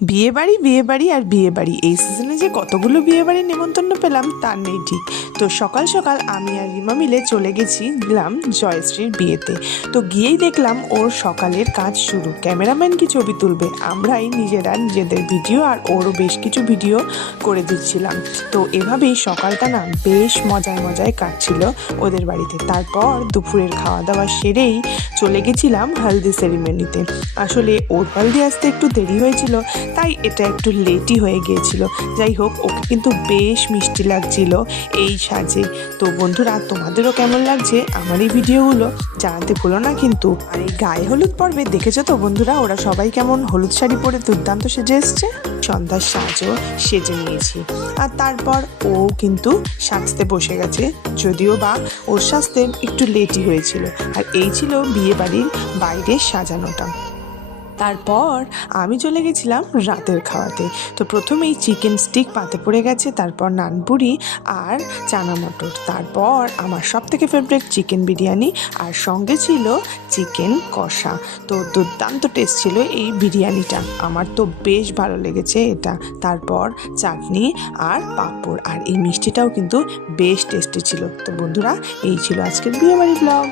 বিয়ে বাড়ি আর বিয়ে বাড়ি এই সিজনে যে কতগুলো বিয়ে বাড়ির নেমন্তন্ন পেলাম তার নেই ঠিক। তো সকাল সকাল আমি আর রিমা মিলে চলে গেছিলাম জয়শ্রীর বিয়েতে। তো গিয়েই দেখলাম ওর সকালের কাজ শুরু। ক্যামেরাম্যান কি ছবি তুলবে, আমরাই নিজেরা নিজেদের ভিডিও আর ওরও বেশ কিছু ভিডিও করে দিচ্ছিলাম। তো এভাবেই সকালটা না বেশ মজায় কাটছিল ওদের বাড়িতে। তারপর দুপুরের খাওয়া দাওয়া সেরেই চলে গেছিলাম হলদি সেরিমনিতে। আসলে ওর হলদি আসতে একটু দেরি হয়েছিল, তাই এটা একটু লেটই হয়ে গিয়েছিল। যাই হোক, ওকে কিন্তু বেশ মিষ্টি লাগছিল এই সাজে। তো বন্ধুরা, তোমাদেরও কেমন লাগছে আমার এই ভিডিওগুলো জানাতে ভুলো না কিন্তু। আর এই গায়ে হলুদ পর্বে দেখেছো তো বন্ধুরা, ওরা সবাই কেমন হলুদ শাড়ি পরে দুর্দান্ত সেজে এসছে। সন্ধ্যার সাজও সেজে নিয়েছি। আর তারপর ও কিন্তু সাজতে বসে গেছে, যদিও বা ওর সাজতে একটু লেটই হয়েছিল। আর এই ছিল বিয়ে বাড়ির বাইরের সাজানোটা। তারপর আমি চলে গেছিলাম রাতের খাওয়াতে। তো প্রথমেই চিকেন স্টিক পাতে পড়ে গেছে, তারপর নানপুরি আর চানা মটর, তারপর আমার সবথেকে ফেভারিট চিকেন বিরিয়ানি, আর সঙ্গে ছিল চিকেন কষা। তো দুর্দান্ত টেস্ট ছিল এই বিরিয়ানিটা, আমার তো বেশ ভালো লেগেছে এটা। তারপর চাটনি আর পাঁপড়, আর এই মিষ্টিটাও কিন্তু বেশ টেস্টি ছিল। তো বন্ধুরা, এই ছিল আজকের বিয়েবাড়ি ব্লগ।